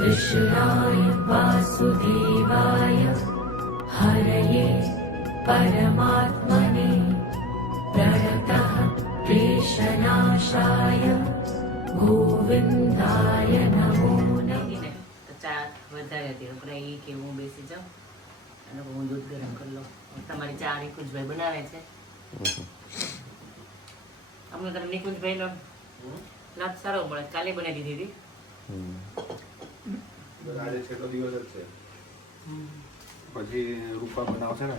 कृष्णाय वासुदेवाय हरये परमात्मने प्रणतः क्लेशनाशाय गोविन्दाय नमो नमः। ચા વધારે હતી આપણે એ કે હું બેસી જાઉં અને હું દૂધ ગરમ કરી લઉં. તમારી ચા નિકુંજભાઈ બનાવે છે. અમને તમે નિકુંજભાઈ નો લાભ સારો મળે. કાલે બનાવી દીધી હતી. આજે છેલ્લો દિવસ જ છે. પછી રૂપા બનાવશે ને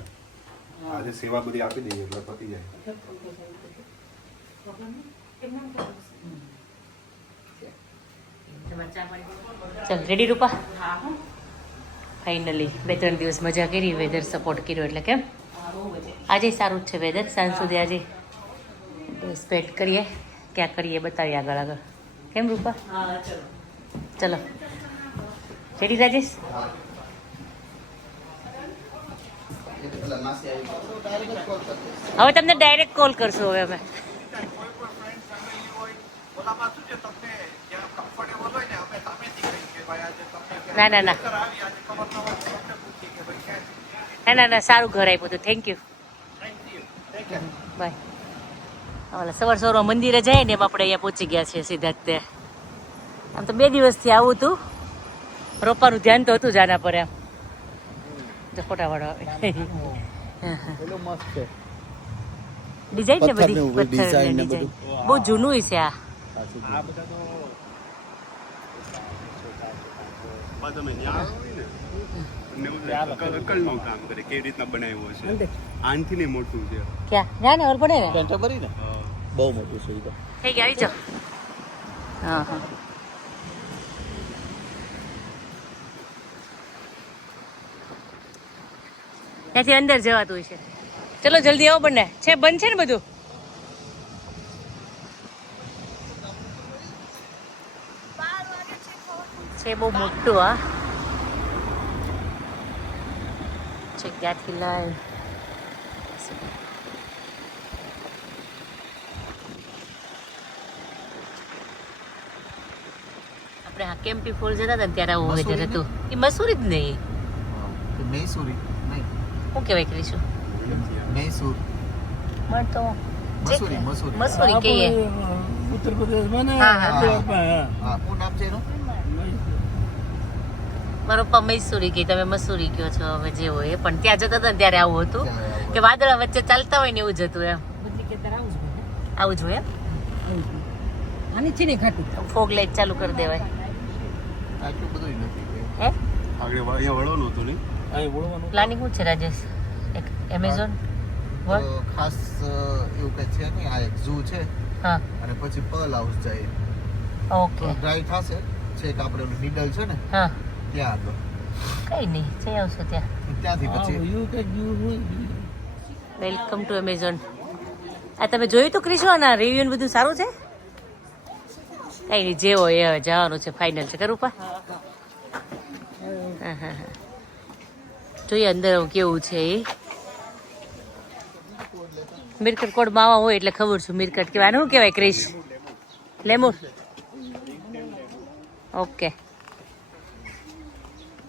આજે સેવા બધી આપી દઈએ એટલે પતી જાય. ચાલ રેડી રૂપા? ફાઇનલી 2-3 દિવસ મજા કરી, વેધર સપોર્ટ કર્યો એટલે કેમ આજે સારું જ છે વેધર. સાંજ સુધી આજે સ્પેન્ડ કરીએ, ક્યાં કરીએ બતાવીએ આગળ આગળ. કેમ રૂપા? ચલો રેડી રાજેશ? હવે તમને ડાયરેક્ટ કોલ કરશું હવે અમે. ના ના ના ના ના ના સારું ઘર આપ્યું હતું. Thank you, by. ઓલા સવાર સવારમાં મંદિરે જાય ને એમ આપણે અહીંયા પહોંચી ગયા છીએ સીધા જ તે. આમ તો 2 દિવસથી આવું હતું, રોપાનું ધ્યાન તો હતું જ આના પર. એમ તો ફોટા વાળો ડિઝાઇન ને બધી પથ્થર ને ડિઝાઇન બહુ જૂનું છે આ. કામ કરે કેવી રીતના બનાવ્યું છે આનથી ને મોટું છે. ક્યાં ના ને ઓર પડે ને કેન્ટરબરી ને બહુ મોટું છે. થઈ ગયા આવી જાઓ. હા હા ત્યાંથી અંદર જવાતું છે. ચલો જલ્દી આવો. બંને છે બંધ છે ને બધું? છે બહુ મોટું. આ છે ક્યાંથી લાય. આપણે હા કેમ્પી ફોલ જતા હતા ને ત્યારે આવું વેધર હતું. એ મસૂરી જ નહીં, મૈસૂરી નહીં, શું કહેવાય કરીશું? મૈસૂર મને તો મસૂરી મસૂરી મસૂરી કહીએ. ઉત્તર પ્રદેશમાં ને હા, હા. હા શું નામ છે એનું? મારો પપ્પા મૈસૂરી કહે, તમે મસૂરી કહો છો. હવે જે હોય એ. પણ ત્યાં જતા હતા ને ત્યારે આવું હતું કે વાદળા વચ્ચે ચાલતા હોય ને એવું જ હતું. એમ આવું જ હોય. એમ આની ચીની ખાટી ફોગ લાઈટ ચાલુ કરી દેવાય. આટલું બધું નથી. હે આગળ અહીંયા વળવાનું હતું ને અહીં બોલવાનું પ્લાનિંગ શું છે રાજેશ? એક એમેઝોન તો ખાસ એવું કઈ છે નહીં. આ એક ઝૂ છે હા અને પછી પર્લ હાઉસ જાય ઓકે ડ્રાઈવ થશે. છેક આપણે ઓલું નીડલ છે ને હા ત્યાં આગળ, કઈ નહીં જઈ આવશો ત્યાં. ત્યાંથી પછી યુ કે યુ હોય વેલકમ ટુ એમેઝોન. આ તમે જોયું તો ક્રિશવાના રિવ્યુ બધું સારું છે? કઈ નહીં જે હોય એ હવે જવાનું છે. ફાઇનલ છે કરું પા. હા હા હા જોઈએ અંદર કેવું છે એ. મિરકટ કોડ માવા હોય એટલે ખબર છું મિરકટ કહેવાય. શું કહેવાય ક્રિશ? લેમુર. ઓકે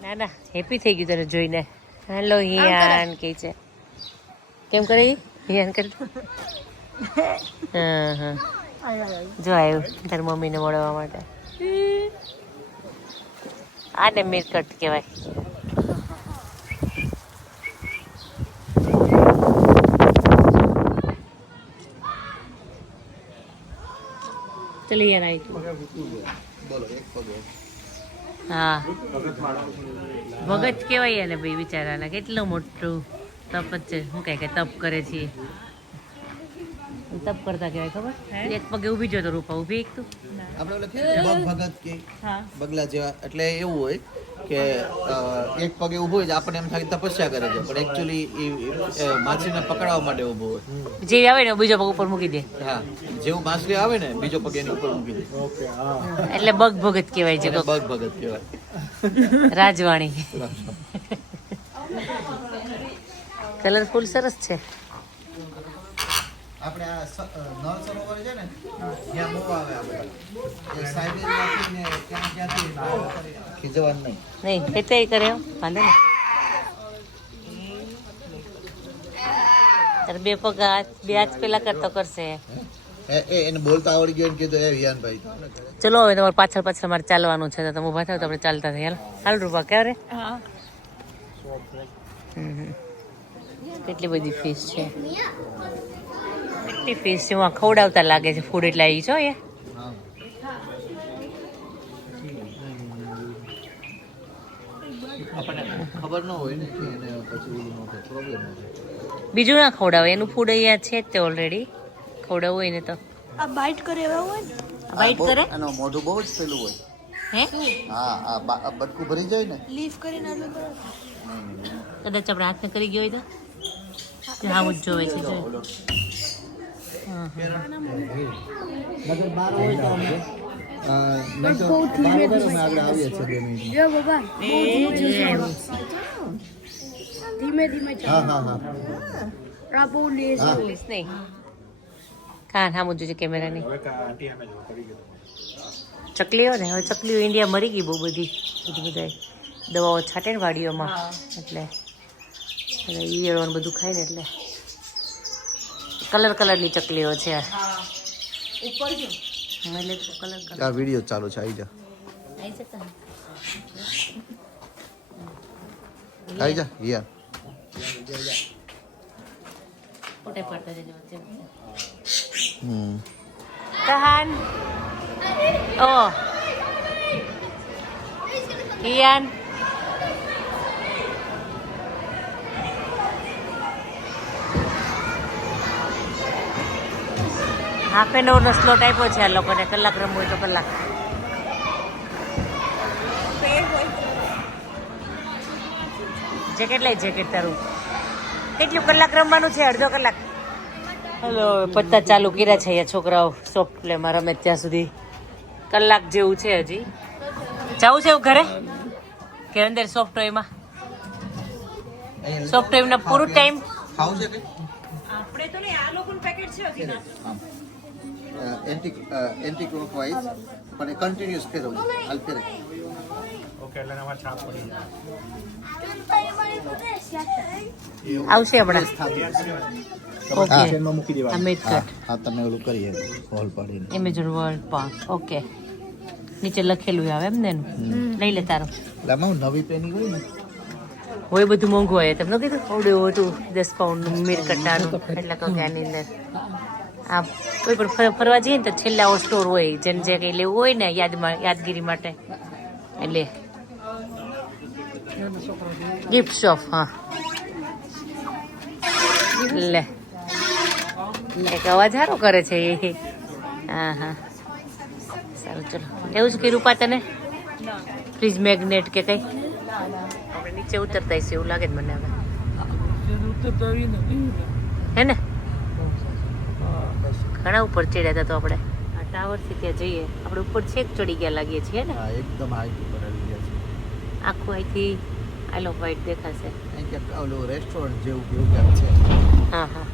ના ના હેપી થઈ ગયું તને જોઈને. હેલો હિયાન કે છે. કેમ કરે હિયાન કરે? હા હા જો આવ્યું તારી મમ્મીને મળવા માટે. આને મિરકટ કહેવાય. ચલી યાર આવી તું. બોલો એક પગે હા ભગત કહેવાય એને ભાઈ બિચારાના. કેટલું મોટું તપ જ છે. શું કહે કે તપ કરે છે? તપ કરતા કહેવાય ખબર? એક પગે ઊભી જો તો રૂપા ઊભી એક તું. આપણે ઓલા બગ ભગત કે બગલા જેવા એટલે એવું હોય કે એક પગે ઊભો હોય આપણને એમ થાય તપસ્યા કરે છે પણ એકચ્યુઅલી એ માછલીને પકડવા માટે ઊભો હોય. જે આવે ને બીજો પગ ઉપર મૂકી દે. હા જેવું માછલી આવે ને બીજો પગ એની ઉપર મૂકી દે એટલે બગ ભગત કહેવાય છે. બગ ભગત કહેવાય. રાજવાણી. કલરફુલ સરસ છે. આપણે આ નળ સરોવર છે ને ત્યાં બહુ આવે આ બધા એ સાઈબેરિયાથી ને ક્યાંથી ખીજવાનું નહીં. નહીં એટલે કરે એમ વાંધો નહીં. તારે બે પગ બે હાથ પેલા કરતો કરશે. એને બોલતા આવડી ગયો ને કીધું એ વિયાનભાઈ ચલો હવે તમારે પાછળ પાછળ મારે ચાલવાનું છે તો તમે ઊભા થાવ તો આપણે ચાલતા થઈએ. હાલ રૂપા ક્યારે કેટલી બધી ફીસ છે, કેટલી ફીસ છે. હું ખવડાવતા લાગે છે ફૂડ એટલે આવી છો એ આપણને ખબર ન હોય ને કે એને પછી ઓલું ન થાય પ્રોબ્લેમ ન થાય. બીજું ના ખવડાવે, એનું ફૂડ અહીંયા છે જ તે ઓલરેડી. ખવડાવવું હોય ને તો આ બાઈટ કરે એવા હોય ને બાઈટ કરે. એનો મોઢું બહુ જ પેલું હોય. હે હા આ બટકું ભરી જાય ને લીફ કરીને આટલું કરે. કદાચ આપણે હાથને કરી ગયો હોય તો આવું જ જોવે છે. જો જો બાબા ધીમે ધીમે ચાલો. આ બહુ લેઝ પ્લીઝ નહીં. કાન સામું જોજે કેમેરાની. હવે આંટી આમે જો કરી ગયો ચકલીઓ ને હવે ચકલીઓ ઇન્ડિયા મરી ગઈ બહુ બધી બધા દવાઓ છાંટે ને વાડીઓમાં એટલે ઈયળો ને બધું ખાય ને એટલે કલર કલરની ચકલીઓ છે. એટલે કલર કલર આ વિડિયો ચાલુ છે આવી જા આવી જતા આવી જા યા ફોટે પડતા જજો વચ્ચે. હમ કહાન ઓ ઇયાન હાફ એન અવરનો સ્લોટ આપ્યો છે આ લોકોને. કલાક રમવું હોય તો કલાક. જેકેટ લઈ જેકેટ તારું. કેટલું કલાક રમવાનું છે? અડધો કલાક. હલો પત્તા ચાલુ કર્યા છે અહીંયા છોકરાઓ સોફ્ટ પ્લેમાં રમે ત્યાં સુધી. કલાક જેવું છે હજી. જવું છે એવું ઘરે કે અંદર સોફ્ટ ટોયમાં? સોફ્ટ ટોયના પૂરું ટાઈમ ખાવું છે કે આપણે તો નહીં. આ લોકોનું પેકેટ છે હજી ના. એન્ટી ક્લોકવાઇઝ પણ એ કન્ટિન્યુઅસ ફેરવજો હાલ ફેરે ઓકે એટલે એમાં છાપ પડી જાય આવશે હમણાં. ઓકે એમાં મૂકી દેવા આ મેથડ હા તમે ઓલું કરીએ હોલ પાડીને એમેઝોન વર્લ્ડ પાર્ક. ઓકે નીચે લખેલું આવે એમ ને એનું. લઈ લે તારો. એટલે આમાં નવી પેની હોય ને હોય બધું મોંઘું હોય. તમને કીધું ઓડું હતું 10 પાઉન્ડનું મીરકટ્ટાનું. એટલે કહું કે આની અંદર આ કોઈ પણ ફરવા જઈએ ને તો છેલ્લા સ્ટોર હોય જેને જે કંઈ લેવું હોય ને યાદગીરી માટે એટલે ગિફ્ટ શોપ. હા લે એક અવાજ સારો કરે છે એ. હા હા સારું ચલો. એવું જ કર્યું પા તને ફ્રીજ મેગ્નેટ કે કંઈ? આપણે નીચે ઉતરતા હશે એવું લાગે છે મને હવે. હે ને ઘણા ઉપર ચડ્યા હતા તો આપણે આ ટાવરથી ત્યાં જઈએ. આપણે ઉપર છેક ચડી ગયા લાગીએ છીએ ને. હા એકદમ હાઈટ ઉપર આવી ગયા છે. આખું અહીંથી આઈ લવ વ્હાઈટ દેખાશે. અહીં ક્યાંક ઓલું રેસ્ટોરન્ટ જેવું કેવું ક્યાંક છે. હા હા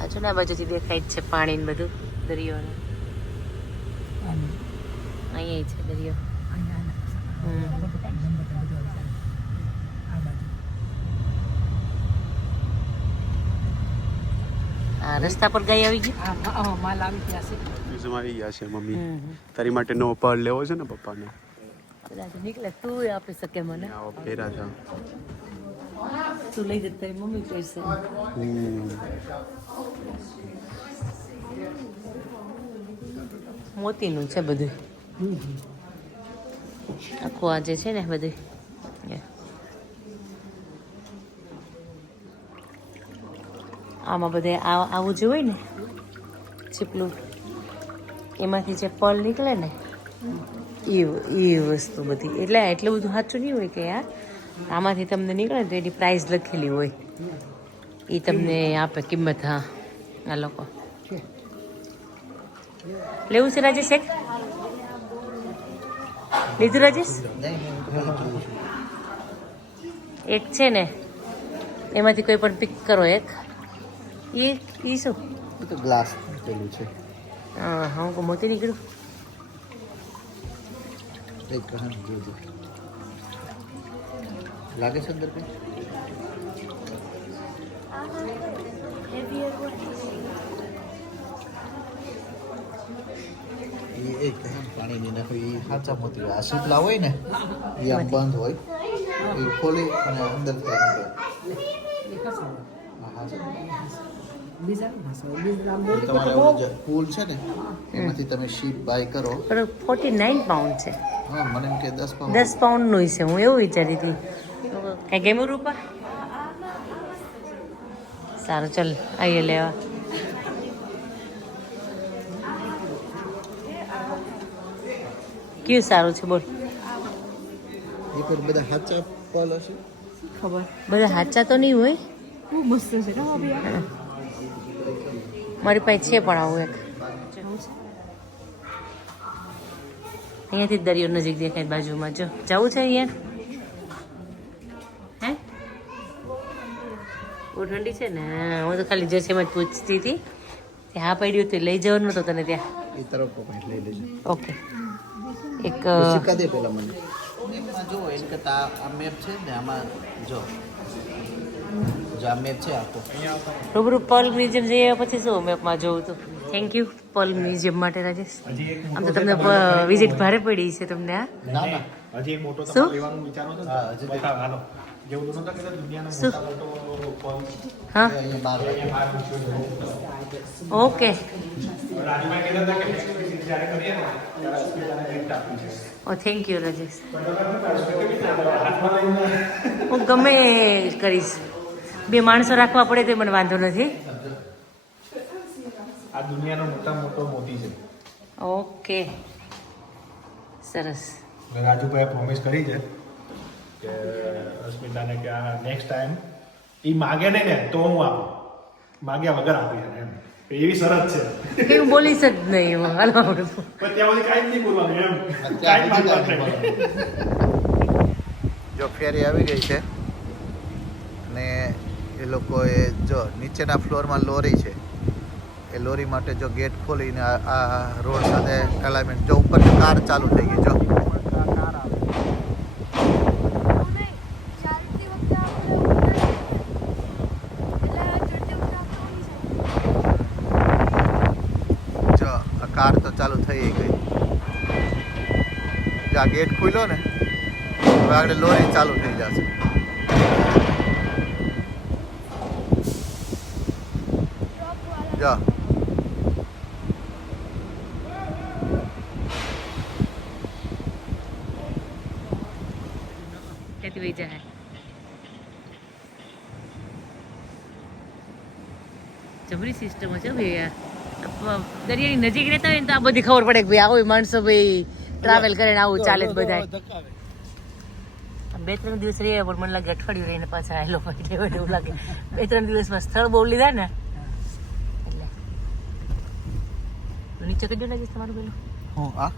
આ જો ને આ બાજુથી દેખાય જ છે પાણી ને બધું દરિયો ને. અહીંયા છે દરિયો. આ રસ્તા પર ગાય આવી ગઈ. માલ આવી ગયા છે. આવી ગયા છે મમ્મી. તારી માટે નવો પર્લ લેવો છે ને પપ્પાને. બધા તો નીકળે તું આપી શકે મને. આવો ફેરા છે. તું લઈ જતી તારી મમ્મી કહેશે. મોતીનું છે બધું આખું આ જે છે ને બધું. આમાં બધે આવું જે હોય ને ચીપલું એમાંથી જે પલ નીકળે ને એ વસ્તુ બધી. એટલે એટલું બધું સાચું નહીં હોય કે યાર આમાંથી તમને નીકળે તો એની પ્રાઇસ લખેલી હોય એ તમને આપે કિંમત. હા આ લોકો લેવું છે રાજેશ? એક લીધું રાજેશ? એક છે ને એમાંથી કોઈ પણ પિક કરો એક. એ શું? એ તો ગ્લાસ પેલું છે. હા હું કોઈ મોતી નીકળ્યું. એક કહાની જોજો. લાગે છે અંદર કંઈ? heavier one. એ એક પાણી ની નાખો એ સાચા મોતી હોય. આ શીતલા હોય ને એ આમ બંધ હોય એ ખોલી અને અંદર તમારે ઓલું જે પુલ છે ને એમાંથી તમે શીપ બાય કરો. પણ 49 પાઉન્ડ છે. હા મને એમ કે 10 પાઉન્ડ 10 પાઉન્ડનું છે. હું એવું વિચારી હતી. કઈ ગેમ રૂપા? સારું ચાલ આવીએ લેવા. કયું સારું છે બોલ? એ પર બધા સાચા પલ હશે. ખબર બધા સાચા તો નહીં હોય. બહુ મસ્ત છે ને ભાભી આ? મારી પાસે છે પણ આવું એક. અહીંયાથી જ દરિયો નજીક દેખાય બાજુમાં. જો જવું છે અહીંયા? હે બહુ ઠંડી છે ને. હું તો ખાલી જશે એમ જ પૂછતી હતી. ત્યાં હા પડ્યું હતું લઈ જવાનું નતો તને ત્યાં. એ તરફ પોઈન્ટ લઈ લેજો. ઓકે એક સિક્કા દે પેલા મને. મેપમાં જો એને કરતા આ મેપ છે ને આમાં જો આ મેપ છે આખો. રૂબરૂ પર્લ મ્યુઝિયમ જઈએ પછી શું મેપમાં જોવું તો. થેન્ક યુ પર્લ મ્યુઝિયમ માટે રાજેશ. આમ તો તમને વિઝિટ ભારે પડી છે તમને. આ ના ના હજી એક મોટો શું? તમારે લેવાનું વિચારો છો ને? હા, હજી બતાવો, હાલો. જેવું નહોતું કે દુનિયાનો શું? મોટો ફોન હા અહીંયા બહાર ઓકે. રાજુભાઈ કહેતા હતા કે next visit જ્યારે કરીએ ને ત્યારે હોસ્પિટલને gift આપવી છે. ઓ થેન્ક યુ રાજેશ. હું ગમે એ કરીશ. 2 માણસો રાખવા પડે તો મને વાંધો નથી. આ દુનિયાનો મોટામાં મોટો મોતી છે. ઓકે સરસ. રાજુભાઈએ પ્રોમિસ કરી છે કે અસ્મિતાને કે આ નેક્સ્ટ ટાઈમ એ માગે નહીં ને તો હું આપું, માગ્યા વગર આપી છે એમ. એવી શરત છે. કે હું બોલીશ જ નહીં. હાલો પણ ત્યાં સુધી કાંઈ જ નહીં બોલવાનું એમ. કાંઈ જ માગવાનું નહીં. જો ફેરી આવી ગઈ છે અને એ લોકોએ જો નીચેના ફ્લોરમાં લોરી છે. એ લોરી માટે જો ગેટ ખોલીને આ રોડ સાથે એલાઇનમેન્ટ જો ઉપર કાર ચાલુ થઈ ગઈ. જો ચાલતી વખતે આપણે ઊભા રહીએ. એટલે ચડતી વખતે આપણે જો આ કાર તો ચાલુ થઈ ગઈ. જો આ ગેટ ખુલ્યો ને હવે આગળ લોરી ચાલુ થઈ જશે. જો ક્યાંથી વહી જાય. જબરી સિસ્ટમ છે ભાઈ. દરિયાની નજીક રહેતા હોય ને તો આ બધી ખબર પડે કે ભાઈ આવો માણસો ભાઈ ટ્રાવેલ કરે ને આવું ચાલે જ બધા. 2-3 દિવસ રહ્યા પણ મને લાગે અઠવાડિયું રહીને પાછા આવેલો એટલે એવું લાગે. 2-3 દિવસમાં સ્થળ બહુ લીધા ને એટલે નીચે કજો લાગે તમારું પેલું. હું આ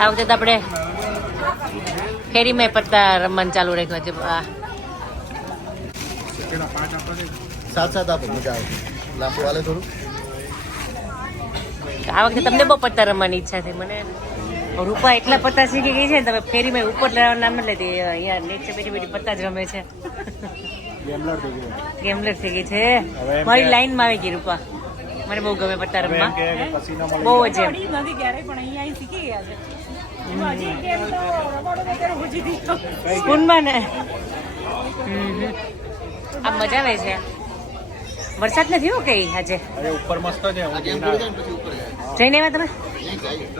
આ વખતે તો આપણે ફેરીમાં પત્તા રમવાનું ચાલુ રાખ્યું છે. સાથ સાથ આપો મજા આવે. લાંબુ હાલે થોડું. આ વખતે તમને બહુ પત્તા રમવાની ઈચ્છા થઈ મને. રૂપા એટલા પત્તા શીખી ગઈ છે ને તમે ફેરીમાં ઉપર લેવાનું નામ નથી લેતી. અહીંયા નીચે બેઠી બેઠી પત્તા જ રમે છે. ગેમલર થઈ ગઈ છે. મારી લાઈનમાં આવી ગઈ રૂપા. મને બહુ ગમે પત્તા રમવા. બહુ જ એમ. નથી ક્યારેય પણ અહીંયા આવી શીખી ગયા છે. એમાં હજી કેમ તો રમાડો ને ત્યારે ઓછી દીધો. સ્કૂલમાં ને આ મજા આવે છે. વરસાદ નથી હો કઈ આજે. અરે ઉપર મસ્ત છે. હું આજે જઈને એમ પછી ઉપર જાય. જઈને આવ્યા તમે?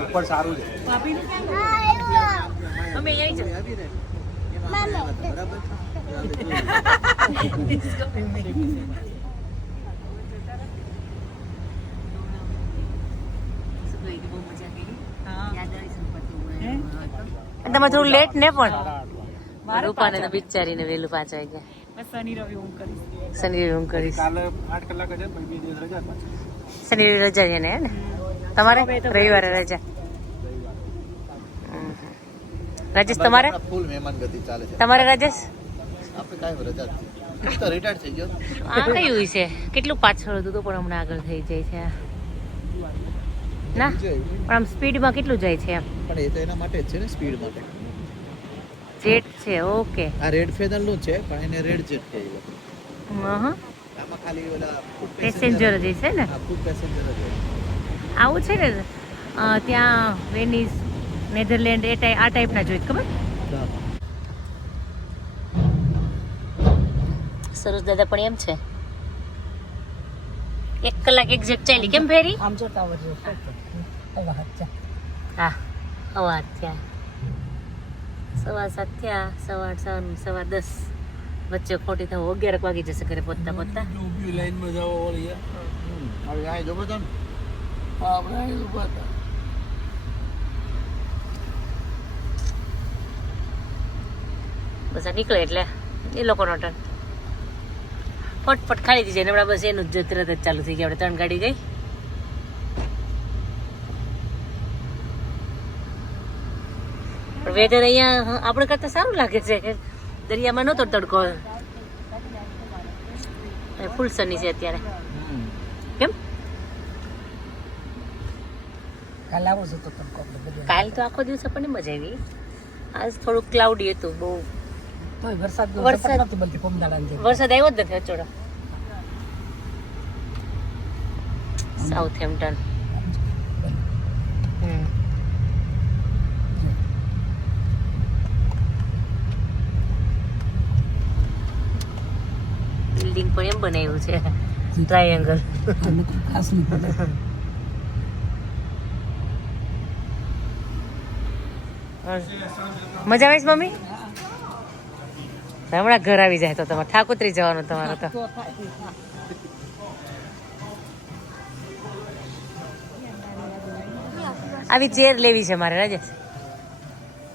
ઉપર સારું છે. અમે અહીં બરાબર. તમે થોડું લેટ ને પણ રૂપાને તો બિચારીને વહેલું 5 વાગ્યા. બસ શનિ રવિ હું કરીશ. શનિ રવિ હું કરીશ. કાલે 8 કલાક જ પછી 2 દિવસ રજા પાછી. શનિ રવિ રજા છે ને હે ને તમારે? રવિવારે રજા. રાજેશ તમારે ફૂલ મહેમાન ગતિ ચાલે છે. તમારે રાજેશ આપણે કાંઈ રજા જ છે. તો રિટાયર થઈ ગયો. આ કયું છે કેટલું પાછળ હતું તો પણ હમણાં આગળ થઈ જાય છે ના પણ આમ સ્પીડમાં કેટલું જાય છે એમ પણ એ તો એના માટે જ છે ને, સ્પીડ માટે. જેટ છે ઓકે આ રેડ ફેનલનું છે પણ એને રેડ જેટ કહે છે. હા આમાં ખાલી ઓલા પેસેન્જર જ છે ને ફૂડ પેસેન્જર જ હોય. આવું છે ને ત્યાં વેનિસ નેધરલેન્ડ આ ટાઈપના જોઈ ખબર સરસ દાદા પણ એમ છે 1 કલાક એક્ઝેક્ટ ચાલી કેમ ફેરી આમ જો ટાવર જો હવા હચ્ચા હા હવા થયા 7:15 થયા 8:30 9:10 વચ્ચે ખોટી થવું 11 વાગી જશે ઘરે પહોંચતા પહોંચતા હવે આ જો બધા બસ આ નીકળે એટલે એ લોકોનો ટર્ન ફટફટ ખાલી થઈ જાય હમણાં બસ એનું જ તરત જ ચાલુ થઈ ગયા આપણે 3 ગાડી ગઈ પણ વેધર અહીંયા આપણે કરતા સારું લાગે છે દરિયામાં નહોતો તડકો ફૂલ સની છે અત્યારે કેમ કાલ આવો છો તો તડકો કાલ તો આખો દિવસ આપણને મજા આવી આજ થોડુંક ક્લાઉડી હતું બહુ તોય વરસાદ નથી બનતી પમદાડાની જેમ. વરસાદ આવ્યો જ નથી અચોડો સાઉથહેમ્પટન બિલ્ડિંગ પણ એમ બનાવ્યું છે ટ્રાયેંગલ ખાસ નહીં પડે. મજા આવે છે મમ્મી હમણાં ઘર આવી જાય તો તમારે થાક ઉતરી જવાનું તમારે તો આવી ચેર લેવી છે મારે રાજેશ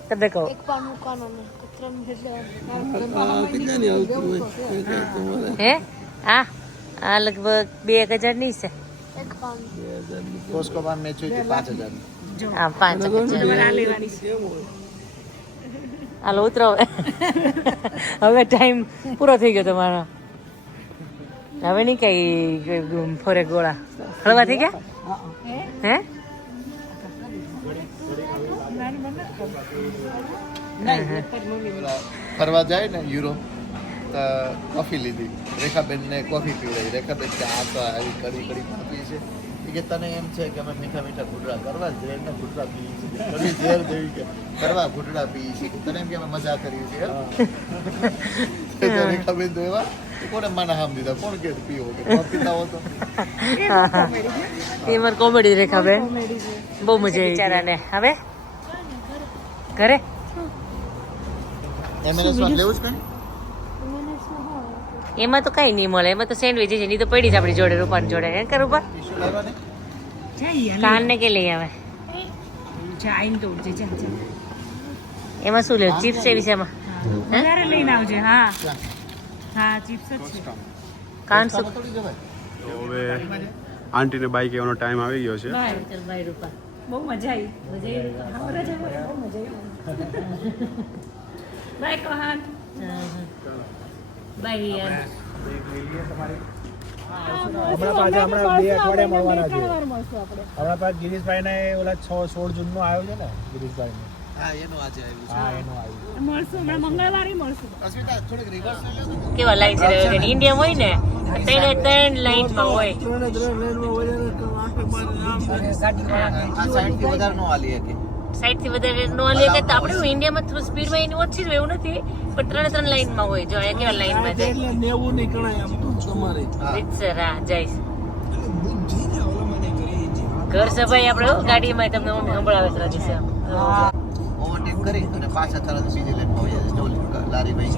તમે કહો એક પાન મૂકવાનો ને કૂતરાનું એટલે હે આ આ લગભગ 2000 ની છે એક પાન કોસ્કો માં મેચ હોય 5000. હા 5000 હાલો ઉતરો હવે ટાઈમ પૂરો થઈ ગયો તમારો હવે નહીં કઈ ફોરે ગોળા હળવા થઈ ગયા હે ફરવા જાય ને યુરોપ તો કોફી લીધી. રેખાબેન ને કોફી પીવડાવી. રેખાબેન કે આ તો આવી કડી કડી પી છે એ કે તને એમ છે કે અમે મીઠા મીઠા ઘૂંટડા કરવા ઝેર ને ઘૂંટડા પીએ છીએ કડી ઝેર દેવી કે કરવા ઘૂંટડા પીએ છીએ તને એમ કે અમે મજા કરીએ છીએ રેખાબેન તો એવા કોને માના હામ દીધા કોણ કે પીવો કે કોણ પીતા હો તો એ મારી કોમેડી રેખા બેન બહુ મજા આવી બિચારાને હવે ઘરે એમએનએસ માં લેવું જ કઈ એમાં તો કઈ નહીં મળે એમાં તો સેન્ડવિચ છે નહીં તો પડી જ આપણી જોડે રૂપાની જોડે હે કર રૂપા ટીશ્યુ લેવા ને કાન ને કે લઈ આવે ચાઈન તો ઉડજે જા જા. એમાં શું લે ચિપ્સ એવી છે એમાં હે વધારે લઈને આવજે હા હા ચિપ્સ જ છે કાન શું થોડી જવાય તો હવે આંટીને બાઈક એવાનો ટાઈમ આવી ગયો છે ચલ બાય રૂપા બહુ મજા આવી હા રજા પડી, બહુ મજા આવી બાય કહાન બાય યાર હમણાં પાછા હમણાં 2 અઠવાડિયા મળવાના છે હમણાં પાછા ગિરીશભાઈને ઓલા 16 જૂનનું આવ્યું છે ને ગિરીશભાઈને હા એનું આજે આવ્યું છે. હા એનું આવ્યું મળશું હમણાં મંગળવારે મળશું અસ્મિતા થોડીક રિવર્સ લઈ લો ને. કેવા લાઈન છે ઇન્ડિયા હોય ને ત્રણ લાઈનમાં હોય આ સાઈડ થી વધારે નો આલી શકે. સાઈડ થી વધારે નો લે કે આપણે ઇન્ડિયામાં થોડું સ્પીડમાં એની ઓછી જ હોય એવું નથી પણ ત્રણ લાઈનમાં હોય જો અહીંયા કેવા લાઈનમાં જાય રીતસર હા જઈશ ઘર સભાઈ આપણે ગાડીમાં તમને મમ્મી સંભળાવે છે રાજેશ ઓવરટેક કરી અને પાછા તરત બીજી લાઈન માં હોય જો લારી ભાઈ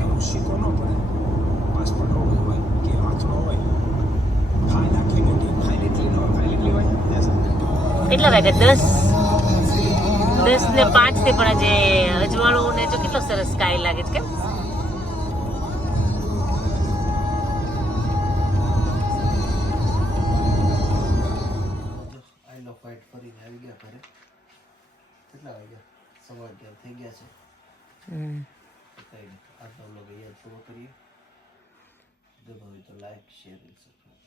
કેટલા વાગ્યા 10 ને 5 થી પણ આજે અજવાળું ને જો કેટલો સરસ સ્કાય લાગે છે કે આઈ લો ફાઇટ ફરીને આવી ગયા ઘરે. કેટલા વાગ્યા 11:15 થઈ ગયા છે. હમ કંઈ નહીં આજનો બ્લોગ અહીંયા પૂરો કરીએ ગમે તો લાઈક શેર સબસ્ક્રાઈબ